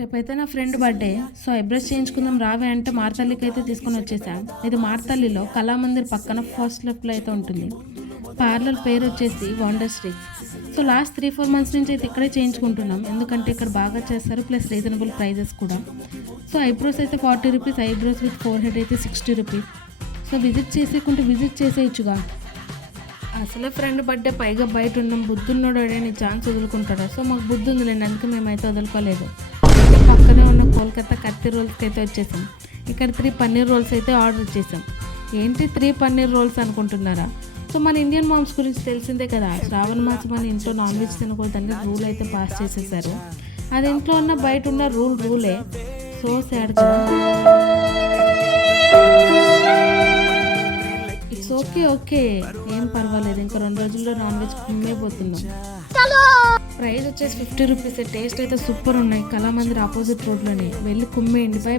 రేపైతే నా friend birthday. So eyebrows చేయించుకుందాం రావే అంటే మార్తల్లికి అయితే తీసుకొని వచ్చేసాం. ఇది మార్తల్లిలో కళామందిర్ పక్కన ఫస్ట్ లెఫ్ట్లో అయితే ఉంటుంది. పార్లర్ పేరు వచ్చేసి wonder streets. So last 3-4 months నుంచి అయితే ఇక్కడే చేయించుకుంటున్నాం, ఎందుకంటే ఇక్కడ బాగా చేస్తారు, ప్లస్ రీజనబుల్ ప్రైజెస్ కూడా. సో ఐబ్రోస్ అయితే 40 rupees, eyebrows with four head అయితే 60 రూపీస్. So visit చేసేయచ్చుగా. అసలే ఫ్రెండ్ బర్త్డే, పైగా బయట ఉన్నాం, బుద్ధున్నోడు అడని ఛాన్స్ వదులుకుంటాడు. సో మాకు బుద్ధి ఉందిలేండి, అందుకే మేమైతే వదులుకోలేదు. పక్కనే ఉన్న కోల్కతా కత్తి రోల్స్కి అయితే వచ్చేసాం. ఇక్కడ 3 పన్నీర్ రోల్స్ అయితే ఆర్డర్ చేసాం. ఏంటి 3 పన్నీర్ రోల్స్ అనుకుంటున్నారా? సో మన ఇండియన్ మామ్స్ గురించి తెలిసిందే కదా, శ్రావణ మాసం మన ఇంట్లో నాన్ వెజ్ తినకూడదని రూల్ అయితే పాస్ చేసేసారు. అది ఇంట్లో ఉన్న బయట ఉన్న రూలే. సో సాడ్ కదా. ఇట్స్ ఓకే, ఏం పర్వాలేదు, ఇంకా 2 రోజుల్లో నాన్ వెజ్ కుమ్మేపోతున్నాం. ప్రైస్ వచ్చేసి 50 రూపీస్. టేస్ట్ అయితే సూపర్ ఉన్నాయి. కళామందిర్ ఆపోజిట్ రోడ్లోనే, వెళ్ళి కుమ్మేయండి. బాయ్.